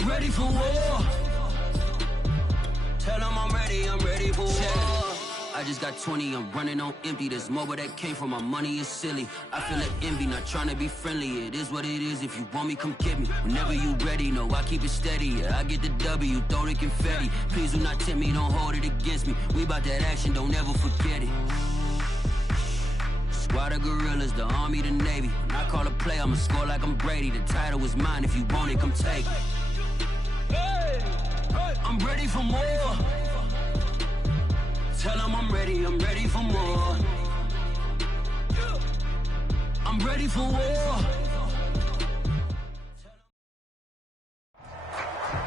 I'm ready for war. Tell them I'm ready for war. I just got 20, I'm running on empty. This mobile that came from my money is silly. I feel like envy, not trying to be friendly. It is what it is, if you want me, come get me. Whenever you ready, no, I keep it steady. Yeah, I get the W, throw the confetti. Please do not tempt me, don't hold it against me. We about that action, don't ever forget it. Squad of gorillas, the army, the navy. When I call a play, I'ma score like I'm Brady. The title is mine, if you want it, come take it. I'm ready for more. Tell them I'm ready for more. I'm ready for war.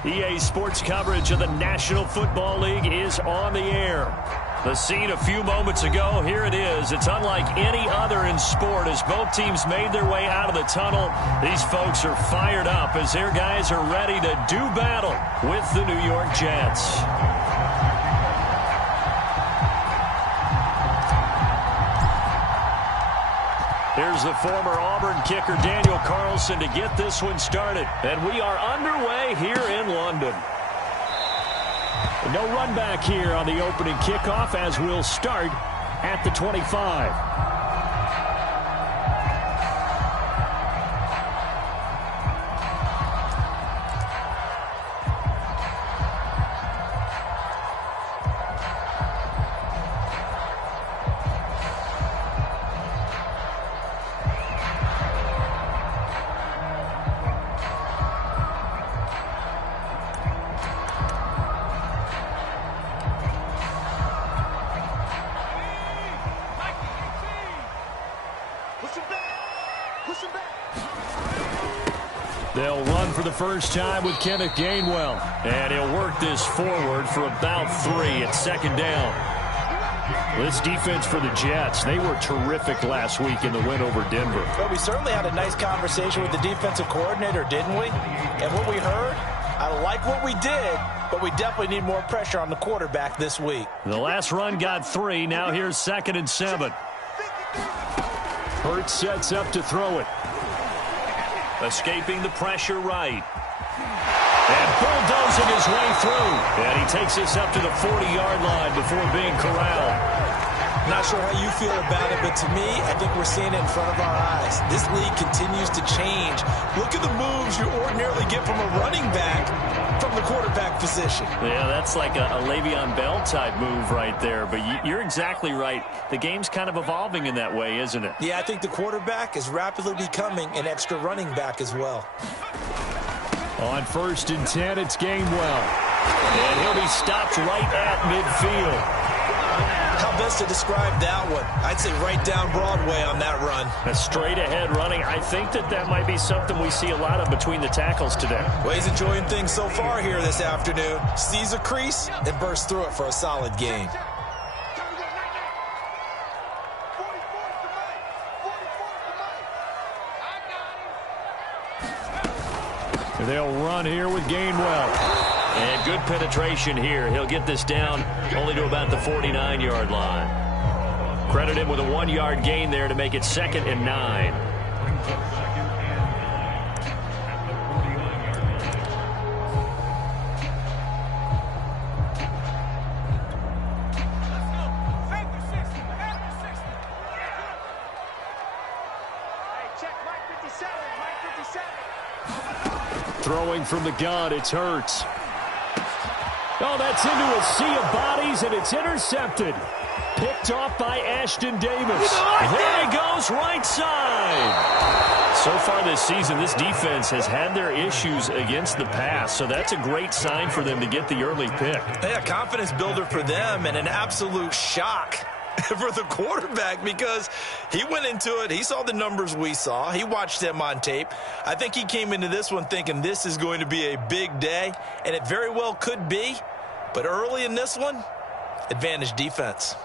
EA Sports coverage of the National Football League is on the air. The scene a few moments ago, here it is. It's unlike any other in sport as both teams made their way out of the tunnel. These folks are fired up as their guys are ready to do battle with the New York Jets. Here's the former Auburn kicker Daniel Carlson to get this one started. And we are underway here in London. No run back here on the opening kickoff as we'll start at the 25. They'll run for the first time with Kenneth Gainwell. And he'll work this forward for about 3 at second down. This defense for the Jets, they were terrific last week in the win over Denver. Well, we certainly had a nice conversation with the defensive coordinator, didn't we? And what we heard, I like what we did, but we definitely need more pressure on the quarterback this week. The last run got 3. Now here's 2nd and 7. Hurts sets up to throw it. Escaping the pressure right. And bulldozing his way through. And he takes us up to the 40-yard line before being corralled. Not sure how you feel about it, but to me, I think we're seeing it in front of our eyes. This league continues to change. Look at the moves you ordinarily get from a running back from the quarterback position. Yeah, that's like a Le'Veon Bell type move right there. But you're exactly right. The game's kind of evolving in that way, isn't it? Yeah, I think the quarterback is rapidly becoming an extra running back as well. On 1st and 10, it's Gainwell. And he'll be stopped right at midfield. How best to describe that one? I'd say right down Broadway on that run. A straight-ahead running. I think that might be something we see a lot of between the tackles today. Well, he's enjoying things so far here this afternoon. Sees a crease and bursts through it for a solid gain. They'll run here with Gainwell. And good penetration here. He'll get this down only to about the 49-yard line. Credit him with a 1-yard gain there to make it 2nd and 9. Throwing from the gun, it's Hurts. Oh, that's into a sea of bodies, and it's intercepted. Picked off by Ashton Davis. There he goes, right side. So far this season, this defense has had their issues against the pass, so that's a great sign for them to get the early pick. Yeah, confidence builder for them and an absolute shock for the quarterback because he went into it. He saw the numbers we saw. He watched them on tape. I think he came into this one thinking this is going to be a big day, and it very well could be. But early in this one, advantage defense.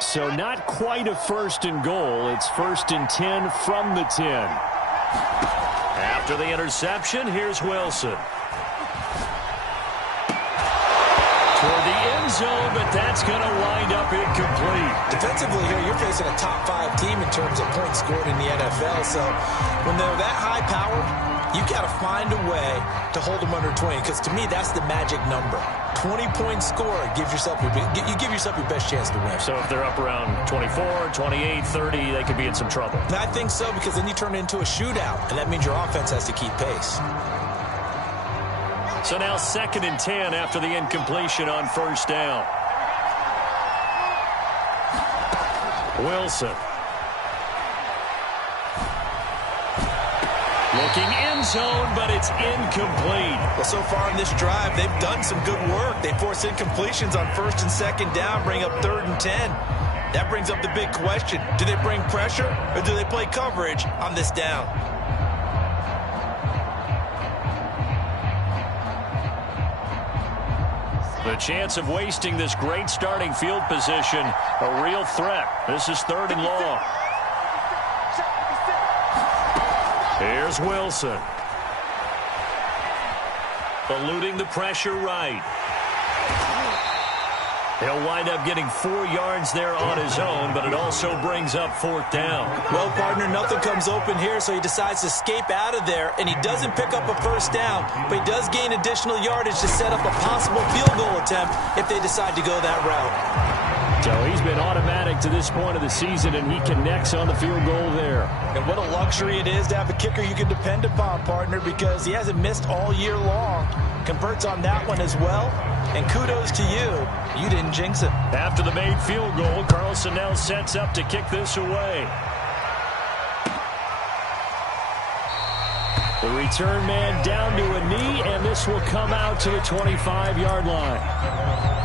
So not quite a 1st and goal. It's 1st and 10 from the 10. After the interception, here's Wilson. end zone, but that's going to wind up incomplete. Defensively here, you're facing a top 5 team in terms of points scored in the NFL. So when they're that high powered, you got to find a way to hold them under 20, because to me, that's the magic number. 20-point score gives yourself you give yourself your best chance to win. So if they're up around 24, 28, 30, they could be in some trouble. And I think so, because then you turn it into a shootout, and that means your offense has to keep pace. So now 2nd and 10 after the incompletion on first down. Wilson. Looking end zone, but it's incomplete. Well, so far in this drive, they've done some good work. They force incompletions on 1st and 2nd down, bring up 3rd and 10. That brings up the big question. Do they bring pressure, or do they play coverage on this down? The chance of wasting this great starting field position, a real threat. This is 3rd and long. Here's Wilson. Eluding the pressure right. He'll wind up getting 4 yards there on his own, but it also brings up 4th down. Well, partner, nothing comes open here, so he decides to escape out of there, and he doesn't pick up a 1st down, but he does gain additional yardage to set up a possible field goal attempt if they decide to go that route. So he's been automatic to this point of the season, and he connects on the field goal there. And what a luxury it is to have a kicker you can depend upon, partner, because he hasn't missed all year long. Converts on that one as well. And kudos to you. You didn't jinx it. After the made field goal, Carlson now sets up to kick this away. The return man down to a knee, and this will come out to the 25-yard line.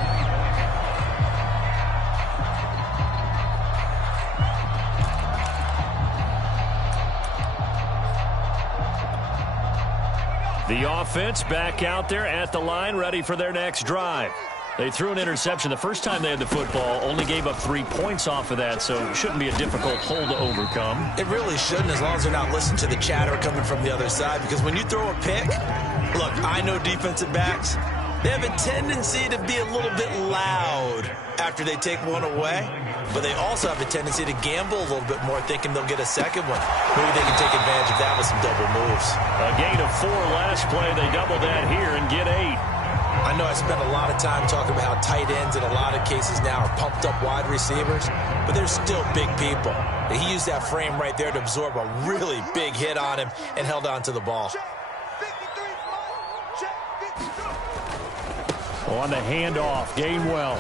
The offense back out there at the line, ready for their next drive. They threw an interception the first time they had the football, only gave up 3 points off of that, so it shouldn't be a difficult hole to overcome. It really shouldn't, as long as they're not listening to the chatter coming from the other side, because when you throw a pick, look, I know defensive backs, they have a tendency to be a little bit loud after they take one away, but they also have a tendency to gamble a little bit more, thinking they'll get a second one. Maybe they can take advantage of that with some double moves. A gain of 4 last play. They double that here and get 8. I know I spent a lot of time talking about how tight ends in a lot of cases now are pumped up wide receivers, but they're still big people. He used that frame right there to absorb a really big hit on him and held on to the ball. On the handoff, Gainwell.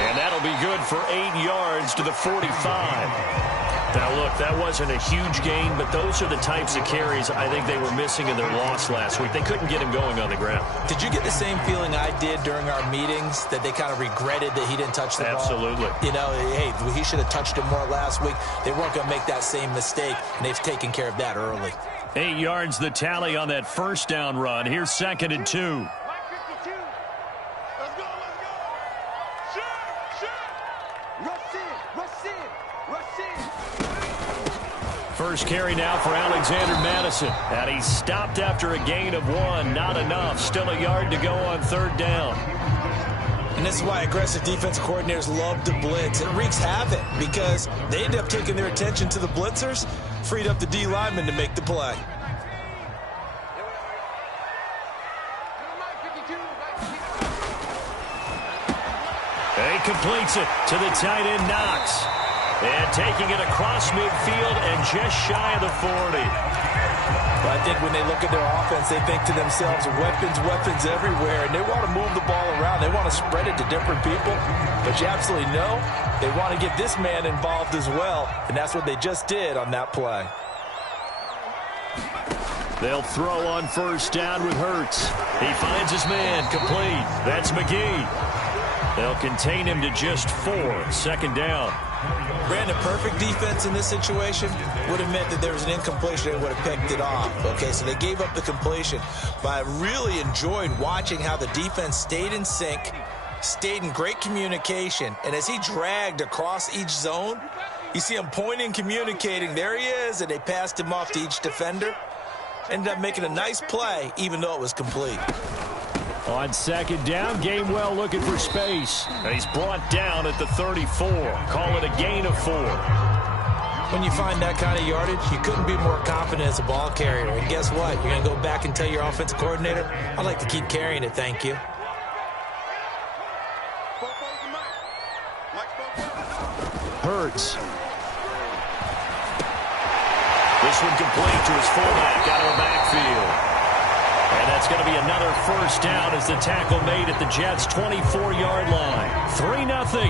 And that'll be good for 8 yards to the 45. Now, look, that wasn't a huge gain, but those are the types of carries I think they were missing in their loss last week. They couldn't get him going on the ground. Did you get the same feeling I did during our meetings, that they kind of regretted that he didn't touch the ball? Absolutely. You know, hey, he should have touched it more last week. They weren't going to make that same mistake, and they've taken care of that early. 8 yards the tally on that first down run. Here's 2nd and 2. First carry now for Alexander Madison. And he stopped after a gain of 1. Not enough. Still a yard to go on 3rd down. And this is why aggressive defensive coordinators love to blitz. It wreaks havoc because they end up taking their attention to the blitzers, freed up the D lineman to make the play. He completes it to the tight end, Knox. And taking it across midfield and just shy of the 40. But I think when they look at their offense, they think to themselves, weapons, weapons everywhere. And they want to move the ball around. They want to spread it to different people. But you absolutely know they want to get this man involved as well. And that's what they just did on that play. They'll throw on first down with Hurts. He finds his man, complete. That's McGee. They'll contain him to just 4. 2nd down. Brandon, perfect defense in this situation would have meant that there was an incompletion and would have picked it off. Okay, so they gave up the completion. But I really enjoyed watching how the defense stayed in sync, stayed in great communication, and as he dragged across each zone, you see him pointing, communicating. There he is, and they passed him off to each defender. Ended up making a nice play, even though it was complete. On second down, Gainwell looking for space. And he's brought down at the 34. Call it a gain of 4. When you find that kind of yardage, you couldn't be more confident as a ball carrier. And guess what? You're going to go back and tell your offensive coordinator, I'd like to keep carrying it, thank you. Hurts. This one complete to his fullback out of the backfield. And that's going to be another first down as the tackle made at the Jets' 24-yard line. 3-0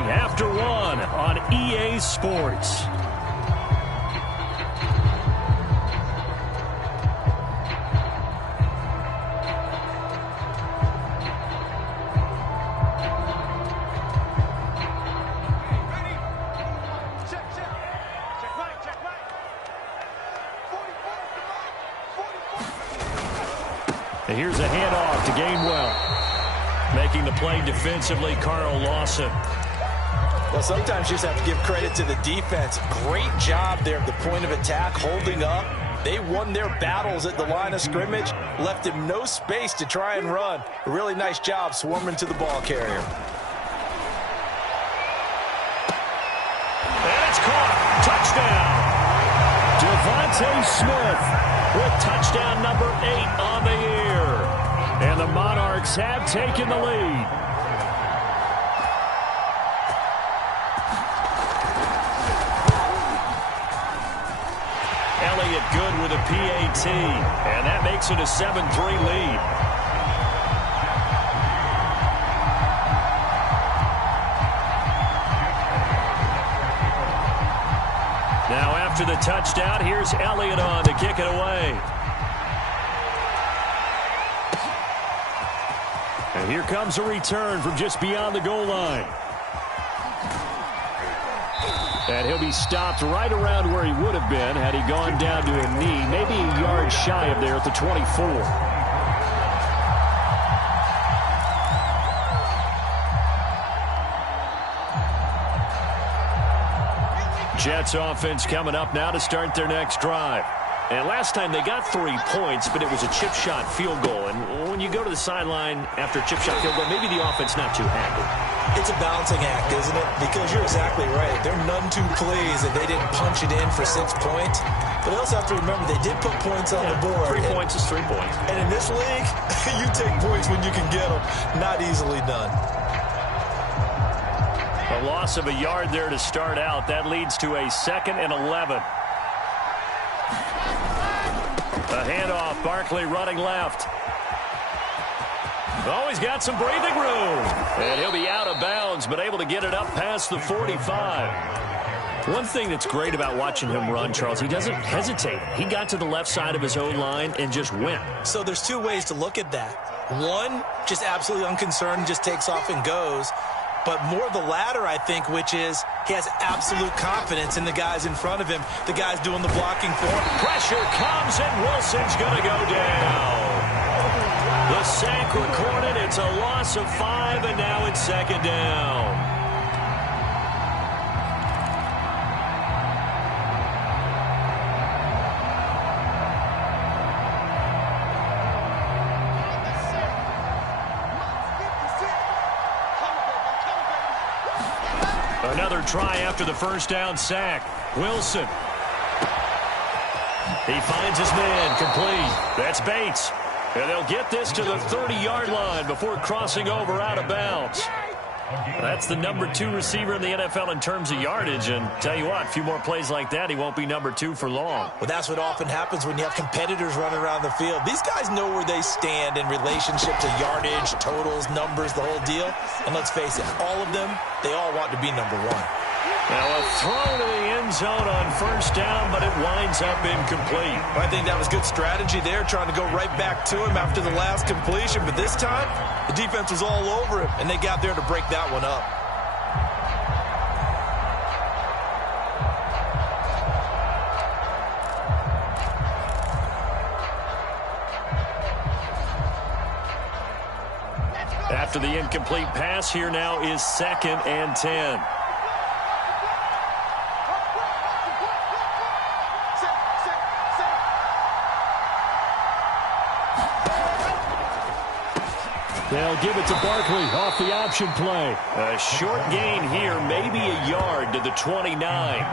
after 1 on EA Sports. And here's a handoff to Gainwell. Making the play defensively, Carl Lawson. Well, sometimes you just have to give credit to the defense. Great job there at the point of attack, holding up. They won their battles at the line of scrimmage, left him no space to try and run. A really nice job swarming to the ball carrier. And it's caught. Touchdown. Devontae Smith with touchdown number 8 on the year. And the Monarchs have taken the lead. Elliott good with a PAT. And that makes it a 7-3 lead. Now after the touchdown, here's Elliott on to kick it away. And here comes a return from just beyond the goal line. And he'll be stopped right around where he would have been had he gone down to a knee, maybe a yard shy of there at the 24. Jets offense coming up now to start their next drive. And last time they got 3 points, but it was a chip shot field goal. And when you go to the sideline after a chip shot field goal, maybe the offense not too happy. It's a balancing act, isn't it? Because you're exactly right. They're none too pleased that they didn't punch it in for 6 points. But they also have to remember they did put points on the board. 3 points is 3 points. And in this league, you take points when you can get them. Not easily done. A loss of a yard there to start out. That leads to a 2nd and 11. A handoff, Barkley running left. Oh, he's got some breathing room. And he'll be out of bounds, but able to get it up past the 45. One thing that's great about watching him run, Charles, he doesn't hesitate. He got to the left side of his own line and just went. So there's 2 ways to look at that. One, just absolutely unconcerned, just takes off and goes. But more the latter, I think, which is he has absolute confidence in the guys in front of him, the guys doing the blocking for him. Pressure comes, and Wilson's going to go down. The sack recorded. It's a loss of 5, and now it's 2nd down. Another try after the first down sack. Wilson. He finds his man complete. That's Bates. And they'll get this to the 30-yard line before crossing over out of bounds. That's the number 2 receiver in the NFL in terms of yardage. And tell you what, a few more plays like that, he won't be number 2 for long. Well, that's what often happens when you have competitors running around the field. These guys know where they stand in relationship to yardage, totals, numbers, the whole deal. And let's face it, all of them, they all want to be number 1. Now a throw to the end zone on first down, but it winds up incomplete. I think that was good strategy there, trying to go right back to him after the last completion. But this time, the defense was all over him, and they got there to break that one up. After the incomplete pass, here now is 2nd and 10. They'll give it to Barkley off the option play. A short gain here, maybe a yard to the 29.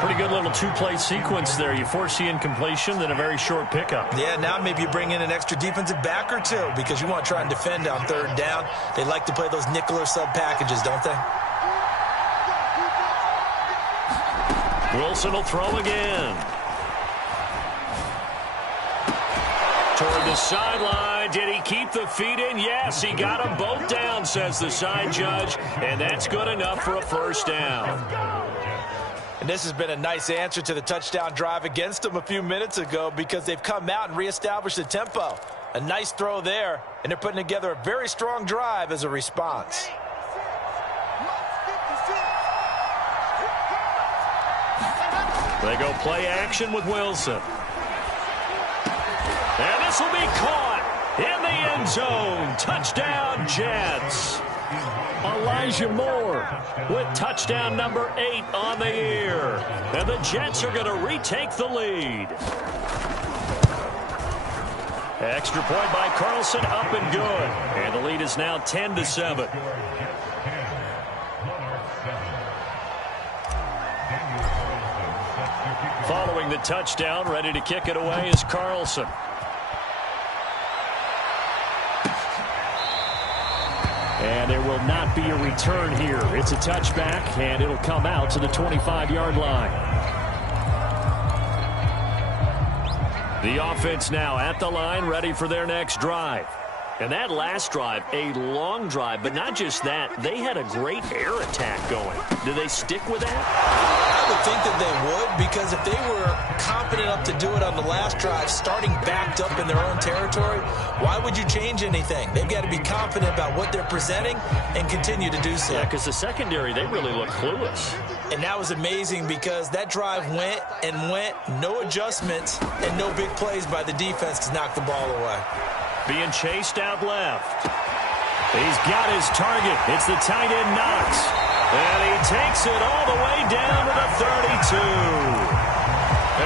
Pretty good little two-play sequence there. You force the incompletion, then a very short pickup. Yeah, now maybe you bring in an extra defensive back or two because you want to try and defend on third down. They like to play those nickel or sub packages, don't they? Wilson will throw again. Toward the sideline. Did he keep the feet in? Yes, he got them both down, says the side judge. And that's good enough for a first down. And this has been a nice answer to the touchdown drive against them a few minutes ago because they've come out and reestablished the tempo. A nice throw there, and they're putting together a very strong drive as a response. They go play action with Wilson. And this will be caught in the end zone. Touchdown, Jets. Elijah Moore with touchdown number 8 on the year. And the Jets are going to retake the lead. Extra point by Carlson, up and good. And the lead is now 10-7. Following the touchdown, ready to kick it away is Carlson. And there will not be a return here. It's a touchback, and it'll come out to the 25-yard line. The offense now at the line, ready for their next drive. And that last drive, a long drive, but not just that. They had a great air attack going. Do they stick with that? I would think that they would, because if they were confident enough to do it on the last drive, starting backed up in their own territory, why would you change anything? They've got to be confident about what they're presenting and continue to do so. Yeah, because the secondary, they really look clueless. And that was amazing because that drive went and went, no adjustments, and no big plays by the defense to knock the ball away. Being chased out left. He's got his target. It's the tight end Knox. And he takes it all the way down to the 32.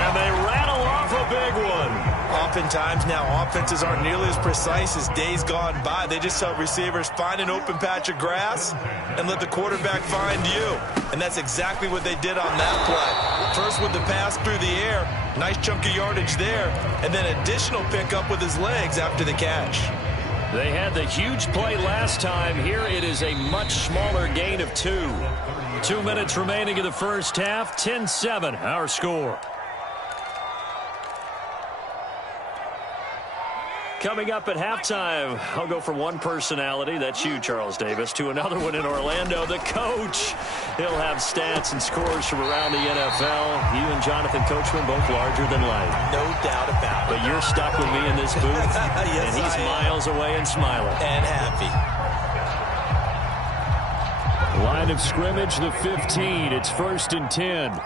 And they rattle off a big one. Oftentimes now, offenses aren't nearly as precise as days gone by. They just help receivers find an open patch of grass and let the quarterback find you. And that's exactly what they did on that play. First with the pass through the air, nice chunk of yardage there, and then additional pickup with his legs after the catch. They had the huge play last time. Here it is a much smaller gain of 2. 2 minutes remaining in the first half. 10-7, our score. Coming up at halftime, I'll go from one personality, that's you, Charles Davis, to another one in Orlando, the coach. He'll have stats and scores from around the NFL. You and Jonathan Coachman both larger than life. No doubt about it. But you're stuck with me in this booth, yes, and he's miles away and smiling. And happy. Line of scrimmage, the 15. It's 1st and 10.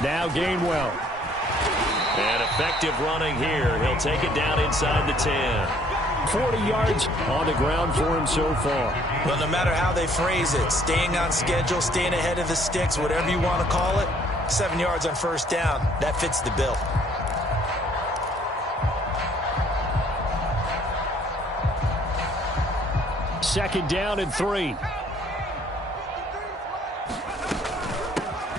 Now Gainwell. And effective running here. He'll take it down inside the 10. 40 yards on the ground for him so far. Well, no matter how they phrase it, staying on schedule, staying ahead of the sticks, whatever you want to call it, 7 yards on first down, that fits the bill. Second down and 3.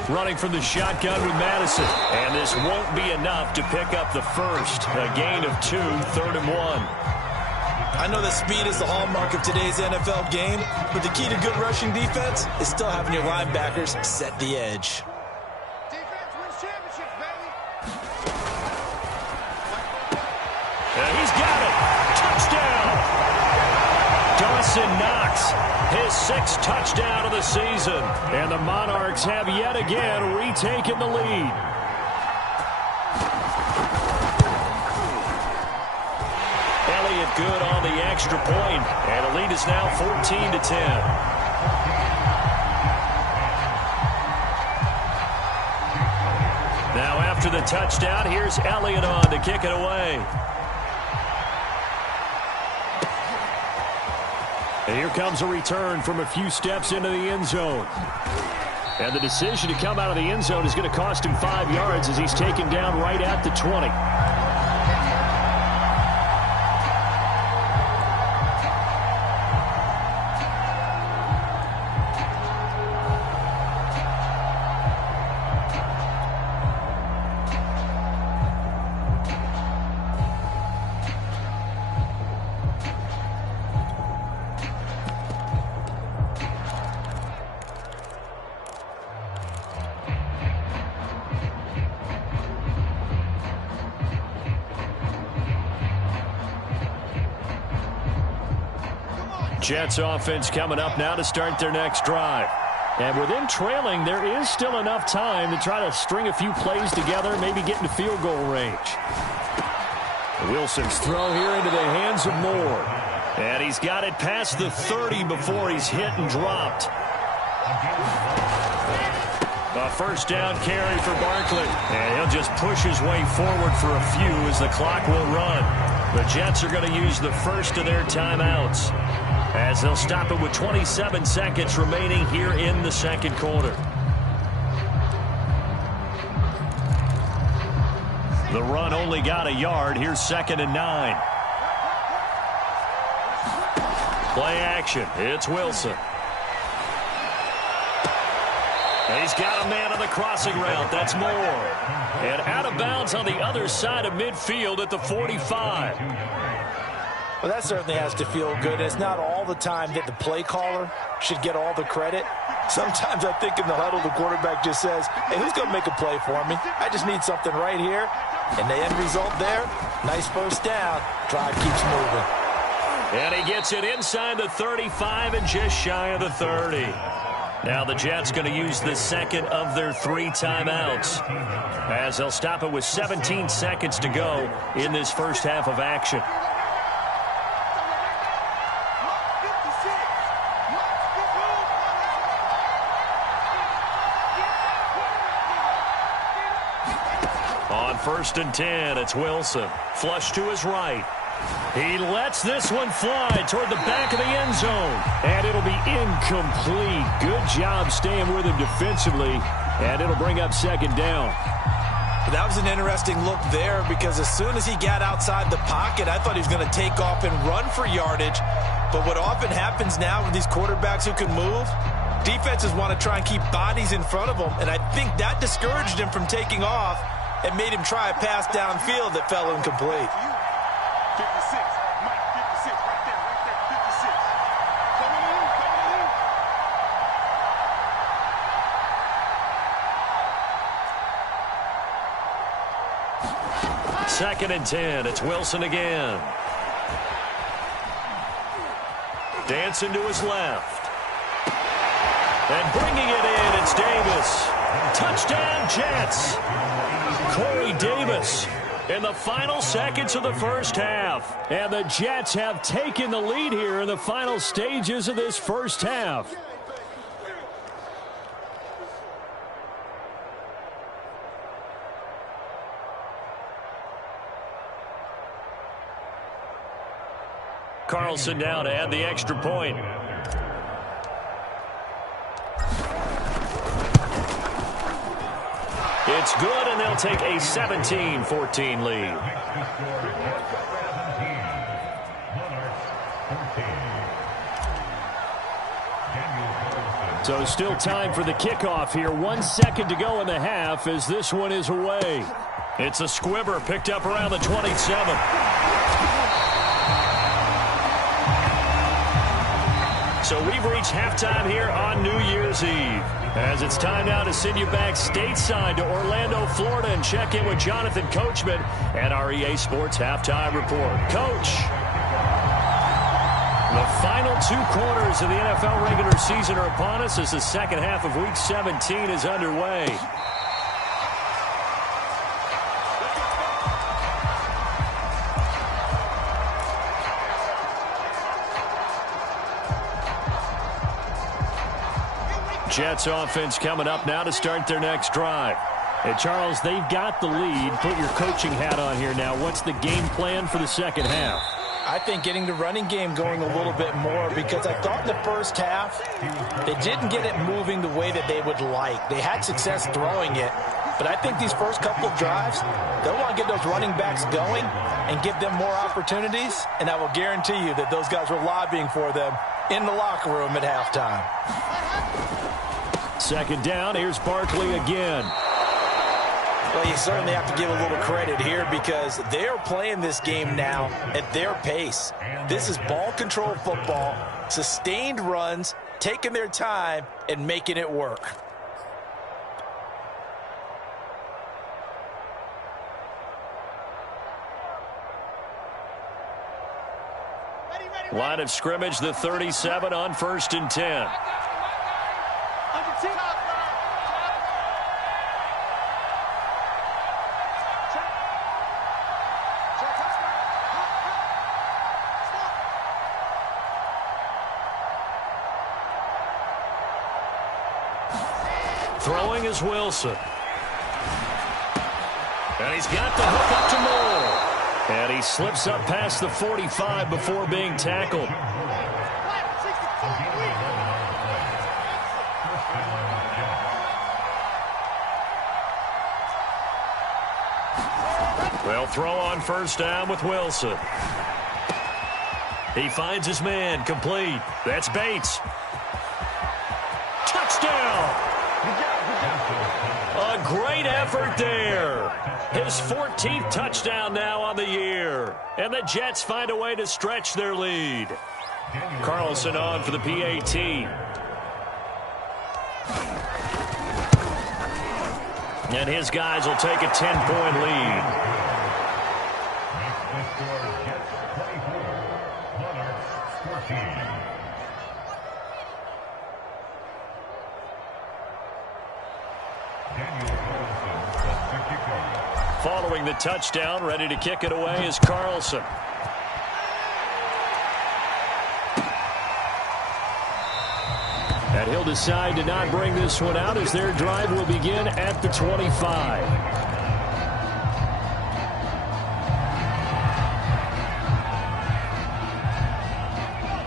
Running from the shotgun with Madison. And this won't be enough to pick up the first. A gain of 2, 3rd and 1. I know that speed is the hallmark of today's NFL game, but the key to good rushing defense is still having your linebackers set the edge. Defense wins championships, baby. And he's got it. Touchdown. Dawson Knox, his 6th touchdown of the season. And the Monarchs have yet again retaken the lead. Elliott good on the extra point, and the lead is now 14-10. Now after the touchdown, here's Elliott on to kick it away. And here comes a return from a few steps into the end zone. And the decision to come out of the end zone is going to cost him 5 yards as he's taken down right at the 20. Jets offense coming up now to start their next drive. And with them trailing, there is still enough time to try to string a few plays together, maybe get into field goal range. Wilson's throw here into the hands of Moore. And he's got it past the 30 before he's hit and dropped. A first down carry for Barkley. And he'll just push his way forward for a few as the clock will run. The Jets are going to use the first of their timeouts, as they'll stop it with 27 seconds remaining here in the second quarter. The run only got a yard. Here's 2nd and 9. Play action. It's Wilson. He's got a man on the crossing route. That's Moore. And out of bounds on the other side of midfield at the 45. Well, that certainly has to feel good. It's not all the time that the play caller should get all the credit. Sometimes I think in the huddle, the quarterback just says, hey, who's going to make a play for me? I just need something right here. And the end result there, nice first down. Drive keeps moving. And he gets it inside the 35 and just shy of the 30. Now the Jets going to use the second of their 3 timeouts, as they'll stop it with 17 seconds to go in this first half of action. On 1st and 10, it's Wilson. Flush to his right. He lets this one fly toward the back of the end zone. And it'll be incomplete. Good job staying with him defensively. And it'll bring up 2nd down. That was an interesting look there, because as soon as he got outside the pocket, I thought he was going to take off and run for yardage. But what often happens now with these quarterbacks who can move, defenses want to try and keep bodies in front of them. And I think that discouraged him from taking off and made him try a pass downfield that fell incomplete. 56, Mike, 56, right there, 56. Coming Second in. and 10. It's Wilson again. Dancing to his left. And bringing it in, it's Davis. Touchdown, Jets. Corey Davis in the final seconds of the first half. And the Jets have taken the lead here in the final stages of this first half. Carlson now to add the extra point. It's good, and they'll take a 17-14 lead. So still time for the kickoff here. 1 second to go in the half as this one is away. It's a squibber picked up around the 27. So we've reached halftime here on New Year's Eve, as it's time now to send you back stateside to Orlando, Florida, and check in with Jonathan Coachman at our EA Sports Halftime Report. Coach, the final 2 quarters of the NFL regular season are upon us as the second half of Week 17 is underway. Jets offense coming up now to start their next drive. And, Charles, they've got the lead. Put your coaching hat on here now. What's the game plan for the second half? I think getting the running game going a little bit more, because I thought in the first half they didn't get it moving the way that they would like. They had success throwing it, but I think these first couple of drives, they'll want to get those running backs going and give them more opportunities, and I will guarantee you that those guys were lobbying for them in the locker room at halftime. Second down, here's Barkley again. Well, you certainly have to give a little credit here because they're playing this game now at their pace. This is ball control football, sustained runs, taking their time, and making it work. Line of scrimmage, the 37 on 1st and 10. Throwing is Wilson. And he's got the hook up to Moore. And he slips up past the 45 before being tackled. Well, throw on first down with Wilson. He finds his man, complete. That's Bates. Touchdown! A great effort there. His 14th touchdown now on the year. And the Jets find a way to stretch their lead. Carlson on for the PAT. And his guys will take a 10-point lead. Following the touchdown, ready to kick it away is Carlson. And he'll decide to not bring this one out as their drive will begin at the 25.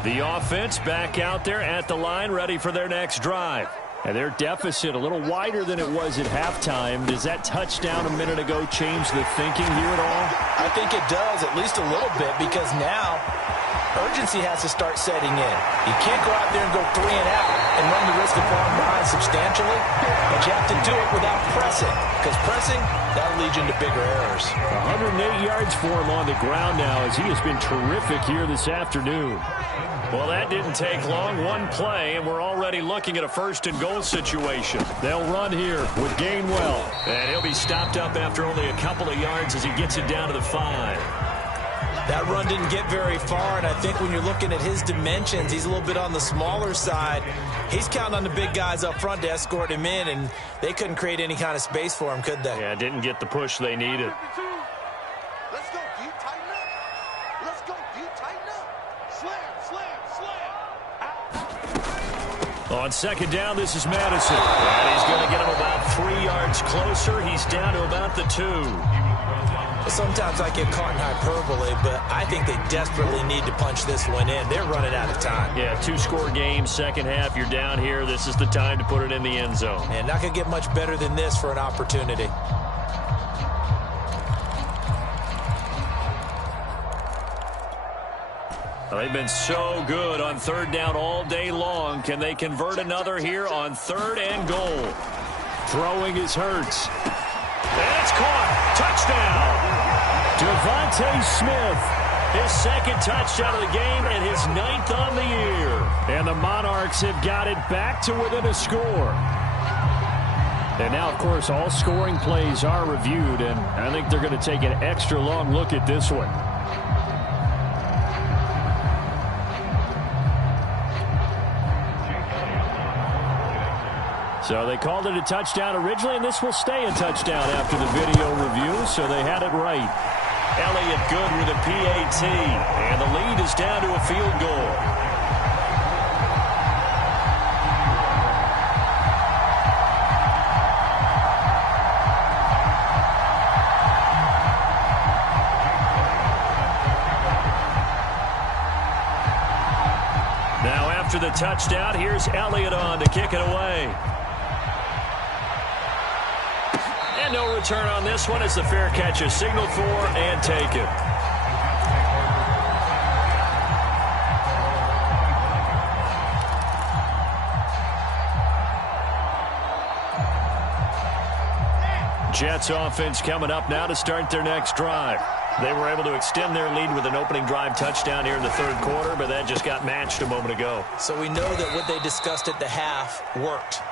The offense back out there at the line, ready for their next drive. And their deficit a little wider than it was at halftime. Does that touchdown a minute ago change the thinking here at all? I think it does, at least a little bit, because now urgency has to start setting in. You can't go out there and go 3 and out and run the risk of falling behind substantially, but you have to do it without pressing, because pressing, that'll lead you into bigger errors. 108 yards for him on the ground now as he has been terrific here this afternoon. Well, that didn't take long. One play, and we're already looking at a 1st and goal situation. They'll run here with Gainwell. And he'll be stopped up after only a couple of yards as he gets it down to the 5. That run didn't get very far, and I think when you're looking at his dimensions, he's a little bit on the smaller side. He's counting on the big guys up front to escort him in, and they couldn't create any kind of space for him, could they? Yeah, didn't get the push they needed. Let's go, D. Tighten up. Let's go, D. Tighten up. Slam, slam, slam. On second down, this is Madison. And he's going to get him about 3 yards closer. He's down to about the 2. Sometimes I get caught in hyperbole, but I think they desperately need to punch this one in. They're running out of time. Yeah, 2-score game, second half, you're down here. This is the time to put it in the end zone. And not going to get much better than this for an opportunity. Well, they've been so good on third down all day long. Can they convert another here on 3rd and goal? Throwing is Hurts. And it's caught. Touchdown. Devontae Smith, his 2nd touchdown of the game and his 9th on the year. And the Monarchs have got it back to within a score. And now, of course, all scoring plays are reviewed, and I think they're going to take an extra long look at this one. So they called it a touchdown originally, and this will stay a touchdown after the video review, so they had it right. Elliott good with a PAT, and the lead is down to a field goal. the touchdown. Here's Elliott on to kick it away. And no return on this one as the fair catch is signaled for and taken. Jets offense coming up now to start their next drive. They were able to extend their lead with an opening drive touchdown here in the third quarter, but that just got matched a moment ago. So we know that what they discussed at the half worked.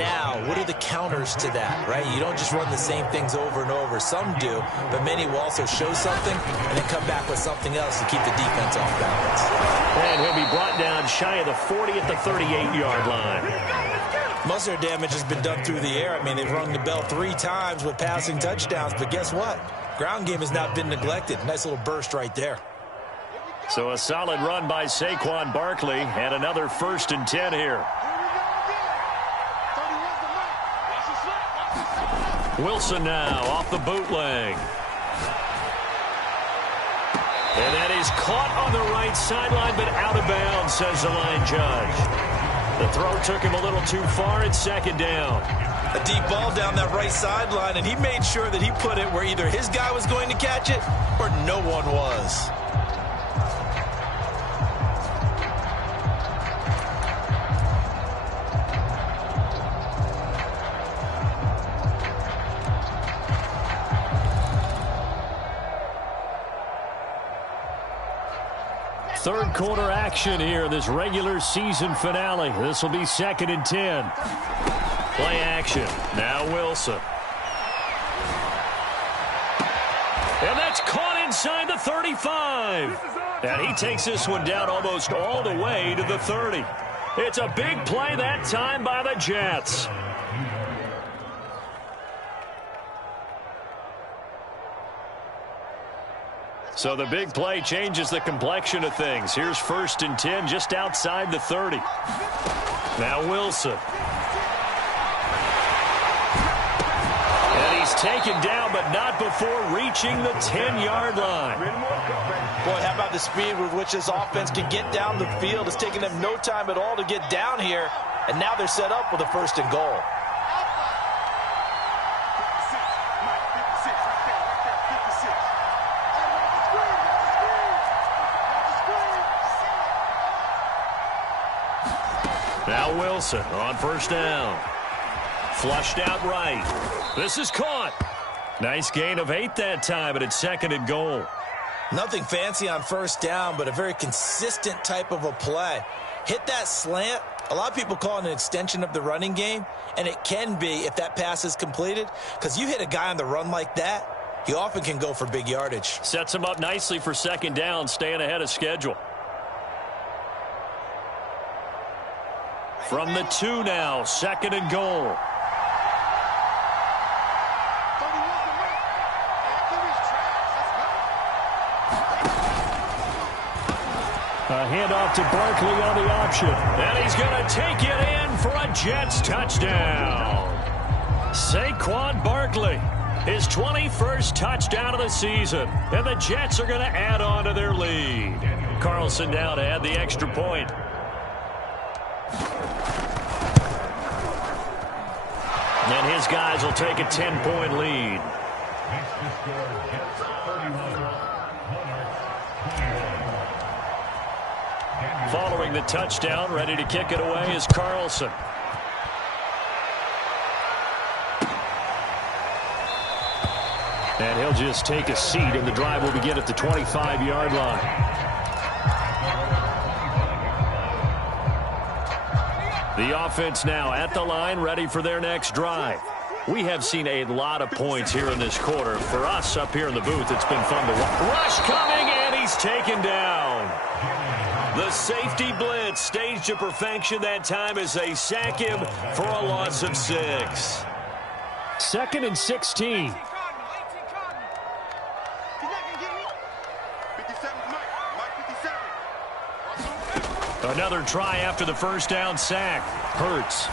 Now, what are the counters to that, right? You don't just run the same things over and over. Some do, but many will also show something and then come back with something else to keep the defense off balance. And he'll be brought down shy of the 40 at the 38-yard line. Most of their damage has been done through the air. I mean, they've rung the bell 3 times with passing touchdowns, but guess what? Ground game has not been neglected. Nice little burst right there. So a solid run by Saquon Barkley and another 1st and 10 here. Wilson now off the bootleg. And that is caught on the right sideline, but out of bounds, says the line judge. The throw took him a little too far. It's 2nd down. A deep ball down that right sideline, and he made sure that he put it where either his guy was going to catch it or no one was. Third quarter action here, this regular season finale. This will be 2nd and 10. Play action. Now Wilson. And that's caught inside the 35. And he takes this one down almost all the way to the 30. It's a big play that time by the Jets. So the big play changes the complexion of things. Here's 1st and 10 just outside the 30. Now Wilson. And he's taken down, but not before reaching the 10-yard line. Boy, how about the speed with which this offense can get down the field? It's taken them no time at all to get down here, and now they're set up with a 1st and goal. Now Wilson on 1st down. Flushed out right. This is caught. Nice gain of 8 that time, but it's 2nd and goal. Nothing fancy on 1st down, but a very consistent type of a play. Hit that slant. A lot of people call it an extension of the running game, and it can be if that pass is completed, because you hit a guy on the run like that, he often can go for big yardage. Sets him up nicely for 2nd down, staying ahead of schedule. From the 2 now, 2nd and goal. A handoff to Barkley on the option. And he's going to take it in for a Jets touchdown. Saquon Barkley, his 21st touchdown of the season. And the Jets are going to add on to their lead. Carlson now to add the extra point. And his guys will take a 10-point lead. Following the touchdown, ready to kick it away is Carlson. And he'll just take a seat, and the drive will begin at the 25-yard line. The offense now at the line, ready for their next drive. We have seen a lot of points here in this quarter. For us up here in the booth, it's been fun to watch. Rush coming, and he's taken down. The safety blitz staged to perfection that time as they sack him for a loss of 6. 2nd and 16. Another try after the 1st down sack. Hurts.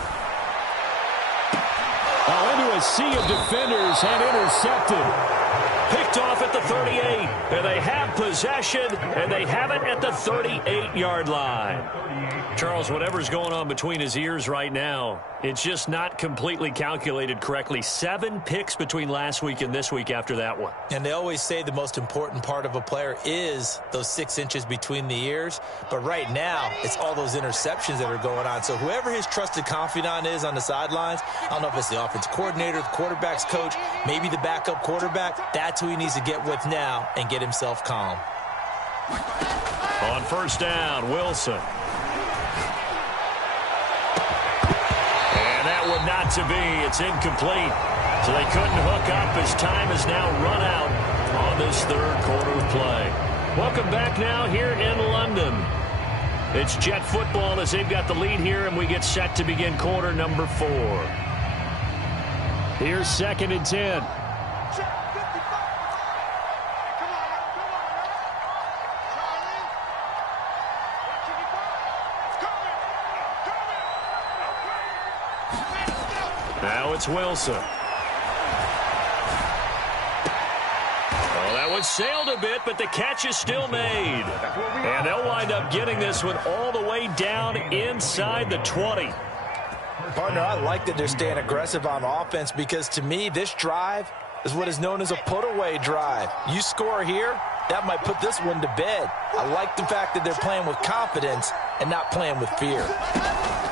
Into a sea of defenders and intercepted. Picked off at the 38. And they have possession, and they have it at the 38-yard line. Charles, whatever's going on between his ears right now, it's just not completely calculated correctly. 7 picks between last week and this week after that one. And they always say the most important part of a player is those 6 inches between the ears. But right now, it's all those interceptions that are going on. So whoever his trusted confidant is on the sidelines, I don't know if it's the offensive coordinator, the quarterback's coach, maybe the backup quarterback, that's who he needs to get with now and get himself calm. On first down, Wilson. And that would not to be. It's incomplete. So they couldn't hook up as time has now run out on this third quarter play. Welcome back now here in London. It's Jet football as they've got the lead here, and we get set to begin quarter number 4. Here's 2nd and 10. Now it's Wilson. Well, that one sailed a bit, but the catch is still made. And they'll wind up getting this one all the way down inside the 20. Partner, I like that they're staying aggressive on offense because, to me, this drive is what is known as a put-away drive. You score here, that might put this one to bed. I like the fact that they're playing with confidence and not playing with fear.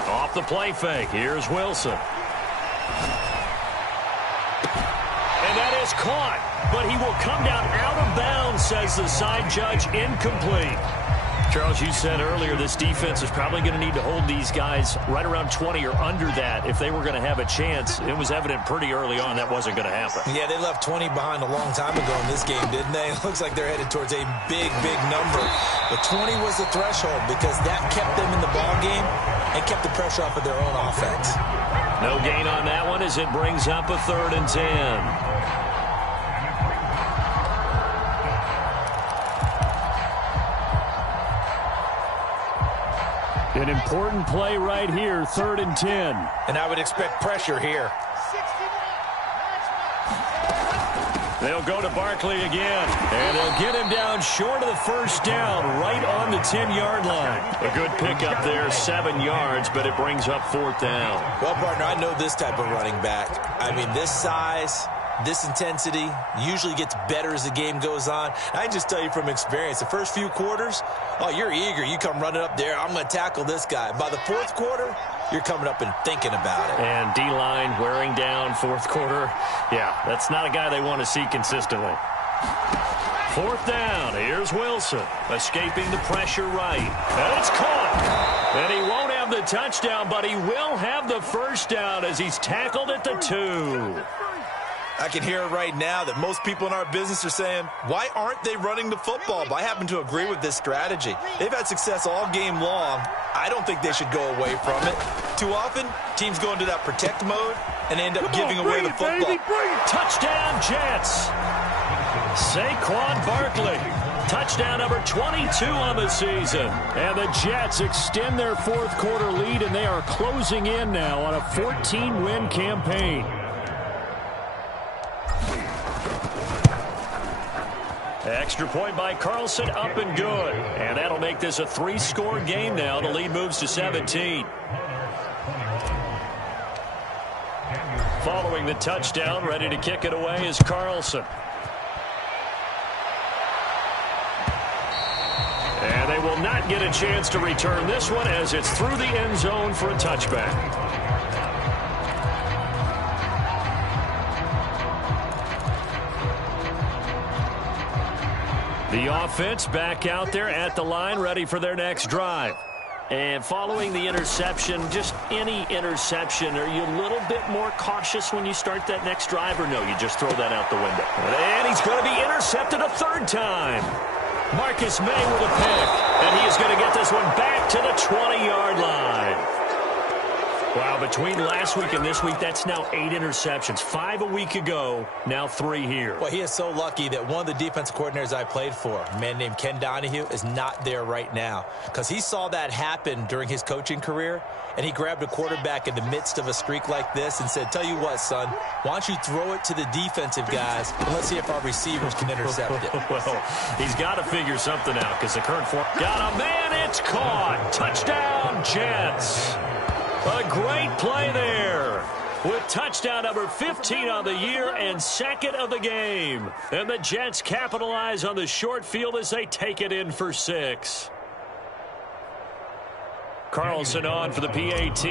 Off the play fake, here's Wilson. And that is caught, but he will come down out of bounds, says the side judge, incomplete. Charles, you said earlier this defense is probably going to need to hold these guys right around 20 or under that if they were going to have a chance. It was evident pretty early on that wasn't going to happen. Yeah, they left 20 behind a long time ago in this game, didn't they? It looks like they're headed towards a big, big number. But 20 was the threshold because that kept them in the ball game and kept the pressure off of their own offense. No gain on that one as it brings up a 3rd and 10. An important play right here, 3rd and 10. And I would expect pressure here. They'll go to Barkley again, and they'll get him down short of the first down, right on the 10-yard line. A good pickup there, 7 yards, but it brings up 4th down. Well, partner, I know this type of running back. I mean, this size, this intensity usually gets better as the game goes on. I can just tell you from experience, the first few quarters, oh, you're eager. You come running up there, I'm going to tackle this guy. By the 4th quarter, you're coming up and thinking about it. And D-line wearing down 4th quarter. Yeah, that's not a guy they want to see consistently. 4th down. Here's Wilson escaping the pressure right. And it's caught. And he won't have the touchdown, but he will have the first down as he's tackled at the 2. I can hear it right now that most people in our business are saying, why aren't they running the football? But I happen to agree with this strategy. They've had success all game long. I don't think they should go away from it. Too often, teams go into that protect mode and end up giving away the football. Touchdown, Jets. Saquon Barkley. Touchdown number 22 on the season. And the Jets extend their 4th quarter lead, and they are closing in now on a 14-win campaign. Extra point by Carlson, up and good. And that'll make this a 3-score game now. The lead moves to 17. Following the touchdown, ready to kick it away is Carlson. And they will not get a chance to return this one as it's through the end zone for a touchback. The offense back out there at the line, ready for their next drive. And following the interception, just any interception, are you a little bit more cautious when you start that next drive, or no, you just throw that out the window? And he's going to be intercepted a 3rd time. Marcus May with a pick, and he is going to get this one back to the 20-yard line. Wow, between last week and this week, that's now 8 interceptions. 5 a week ago, now 3 here. Well, he is so lucky that one of the defensive coordinators I played for, a man named Ken Donahue, is not there right now. Because he saw that happen during his coaching career, and he grabbed a quarterback in the midst of a streak like this and said, tell you what, son, why don't you throw it to the defensive guys, and let's see if our receivers can intercept it. Well, he's got to figure something out because the current form. Got a man, it's caught. Touchdown, Jets. A great play there with touchdown number 15 on the year and second of the game. And the Jets capitalize on the short field as they take it in for 6. Carlson on for the PAT.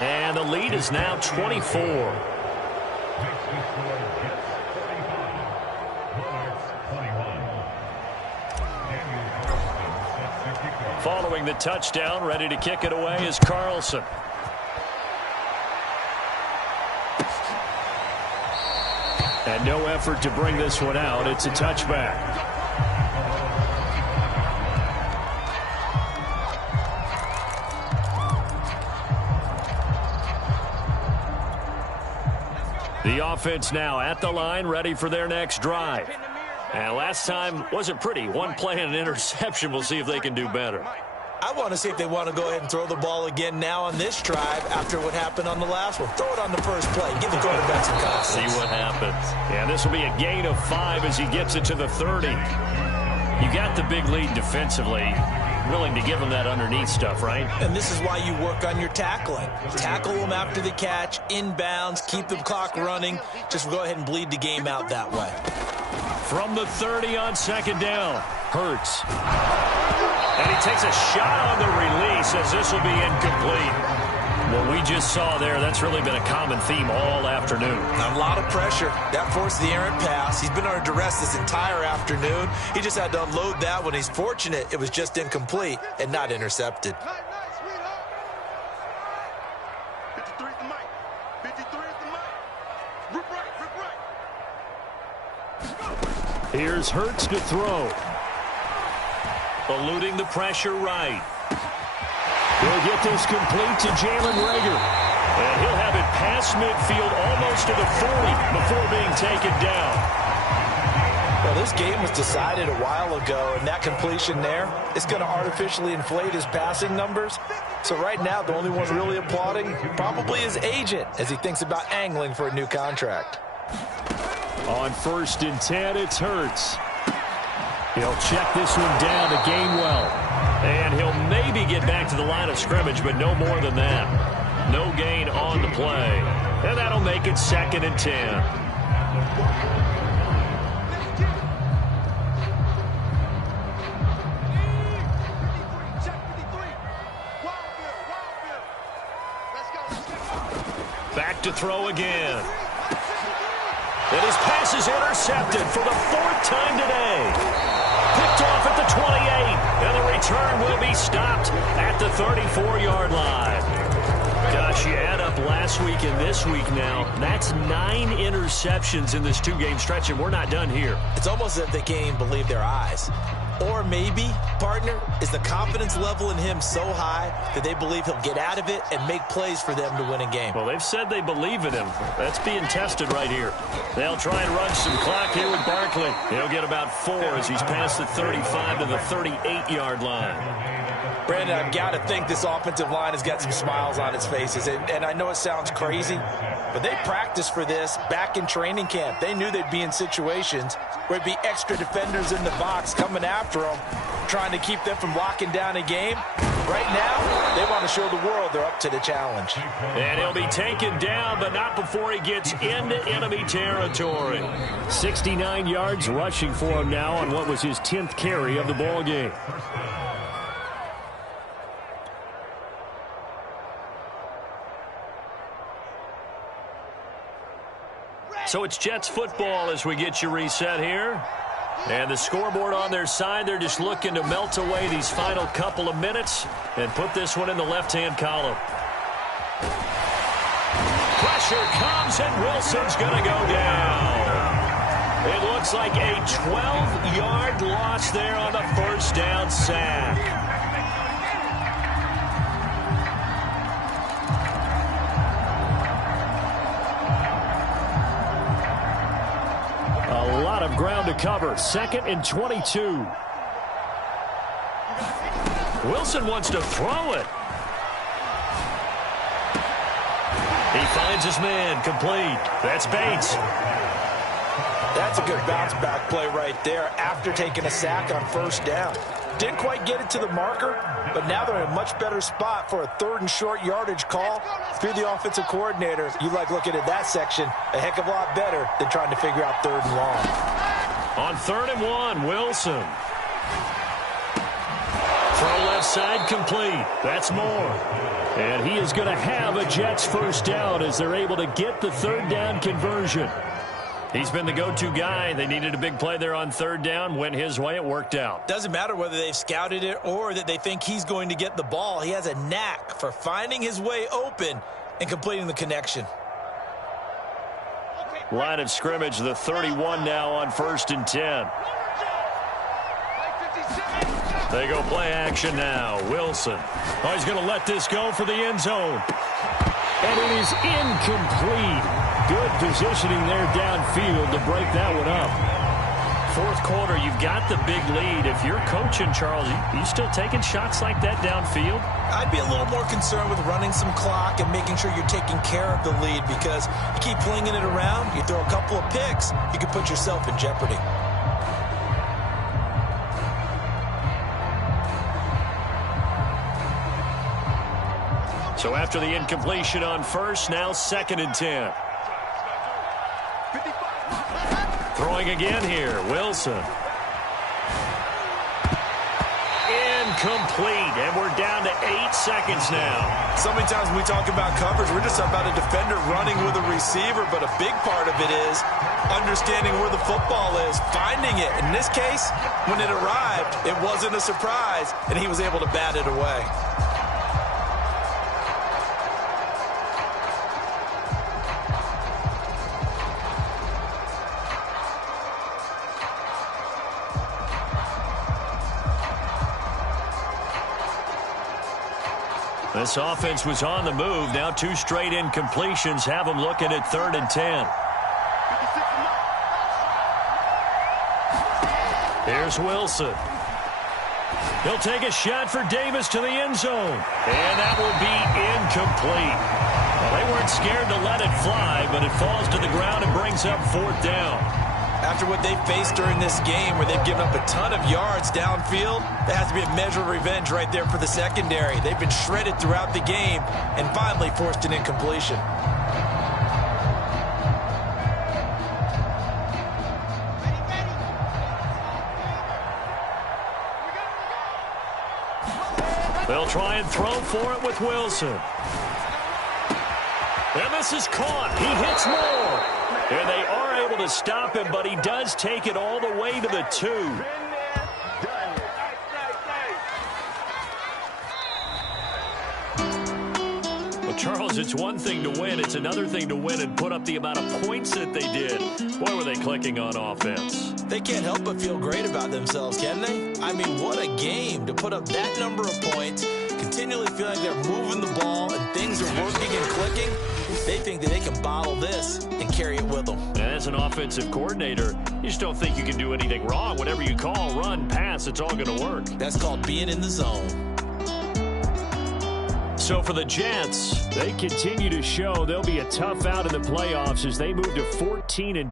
And the lead is now 24. Following the touchdown, ready to kick it away is Carlson. And no effort to bring this one out. It's a touchback. The offense now at the line, ready for their next drive. And last time wasn't pretty. One play and an interception. We'll see if they can do better. I want to see if they want to go ahead and throw the ball again now on this drive after what happened on the last one. Throw it on the first play. Give the quarterback some confidence. See what happens. Yeah, this will be a gain of 5 as he gets it to the 30. You got the big lead defensively. Willing to give him that underneath stuff, right? And this is why you work on your tackling. Tackle them after the catch, inbounds, keep the clock running. Just go ahead and bleed the game out that way. From the 30 on second down, Hurts. And he takes a shot on the release as this will be incomplete. What we just saw there, that's really been a common theme all afternoon. A lot of pressure. That forced the errant pass. He's been under duress this entire afternoon. He just had to unload that one. He's fortunate it was just incomplete and not intercepted. 53 is the mic. 53 is the mic. Rip right, rip right. Here's Hurts to throw. Eluding the pressure right. He'll get this complete to Jalen Reagor. And he'll have it past midfield almost to the 40 before being taken down. Well, this game was decided a while ago, and that completion there is going to artificially inflate his passing numbers. So right now, the only one really applauding probably his agent as he thinks about angling for a new contract. On 1st and 10, it's Hurts. He'll check this one down to Gainwell. And he'll maybe get back to the line of scrimmage, but no more than that. No gain on the play. And that'll make it 2nd and 10. Back to throw again. And his pass is intercepted for the 4th time today. Picked off at the 28, and the return will be stopped at the 34-yard line. Gosh, you add up last week and this week now, that's 9 interceptions in this 2-game stretch, and we're not done here. It's almost as if they can't even believe their eyes. Or maybe, partner, is the confidence level in him so high that they believe he'll get out of it and make plays for them to win a game. Well, they've said they believe in him. That's being tested right here. They'll try and run some clock here with Barkley. He'll get about 4 as he's past the 35 to the 38-yard line. Brandon, I've got to think this offensive line has got some smiles on its faces. And I know it sounds crazy, but they practiced for this back in training camp. They knew they'd be in situations where it'd be extra defenders in the box coming after them, trying to keep them from locking down a game. Right now, they want to show the world they're up to the challenge. And he'll be taken down, but not before he gets into enemy territory. 69 yards rushing for him now on what was his 10th carry of the ball game. So it's Jets football as we get you reset here. And the scoreboard on their side, they're just looking to melt away these final couple of minutes and put this one in the left-hand column. Pressure comes, and Wilson's going to go down. It looks like a 12-yard loss there on the first down sack. A lot of ground to cover. 2nd and 22. Wilson wants to throw it. He finds his man, complete. That's Bates. That's a good bounce-back play right there after taking a sack on first down. Didn't quite get it to the marker, but now they're in a much better spot for a 3rd and short yardage call. If you're the offensive coordinator, you like looking at that section a heck of a lot better than trying to figure out 3rd and long. On 3rd and 1, Wilson. Throw left side complete. That's Moore. And he is going to have a Jets first down as they're able to get the 3rd down conversion. He's been the go-to guy. They needed a big play there on 3rd down. Went his way. It worked out. Doesn't matter whether they've scouted it or that they think he's going to get the ball. He has a knack for finding his way open and completing the connection. Line of scrimmage, the 31 now on 1st and 10. They go play action now. Wilson. Oh, he's going to let this go for the end zone. And it is incomplete. Good positioning there downfield to break that one up. 4th quarter, you've got the big lead. If you're coaching, Charles, you still taking shots like that downfield? I'd be a little more concerned with running some clock and making sure you're taking care of the lead, because you keep flinging it around, you throw a couple of picks, you can put yourself in jeopardy. So after the incompletion on 1st, now 2nd and 10. Throwing again here, Wilson. Incomplete, and we're down to 8 seconds now. So many times when we talk about coverage, we're just about a defender running with a receiver, but a big part of it is understanding where the football is, finding it. In this case, when it arrived, it wasn't a surprise, and he was able to bat it away. This offense was on the move. Now 2 straight incompletions have them looking at 3rd and 10. Here's Wilson. He'll take a shot for Davis to the end zone. And that will be incomplete. Well, they weren't scared to let it fly, but it falls to the ground and brings up 4th down. After what they've faced during this game, where they've given up a ton of yards downfield, there has to be a measure of revenge right there for the secondary. They've been shredded throughout the game and finally forced an incompletion. They'll try and throw for it with Wilson. And this is caught. He hits Moore. And they are able to stop him, but he does take it all the way to the 2. Well, Charles, it's one thing to win. It's another thing to win and put up the amount of points that they did. Boy, were they clicking on offense. They can't help but feel great about themselves, can they? I mean, what a game to put up that number of points, continually feel like they're moving the ball and things are working and clicking. They think that they can bottle this and carry it with them. And as an offensive coordinator, you just don't think you can do anything wrong. Whatever you call, run, pass, it's all going to work. That's called being in the zone. So for the Jets, they continue to show they'll be a tough out in the playoffs as they move to 14-2.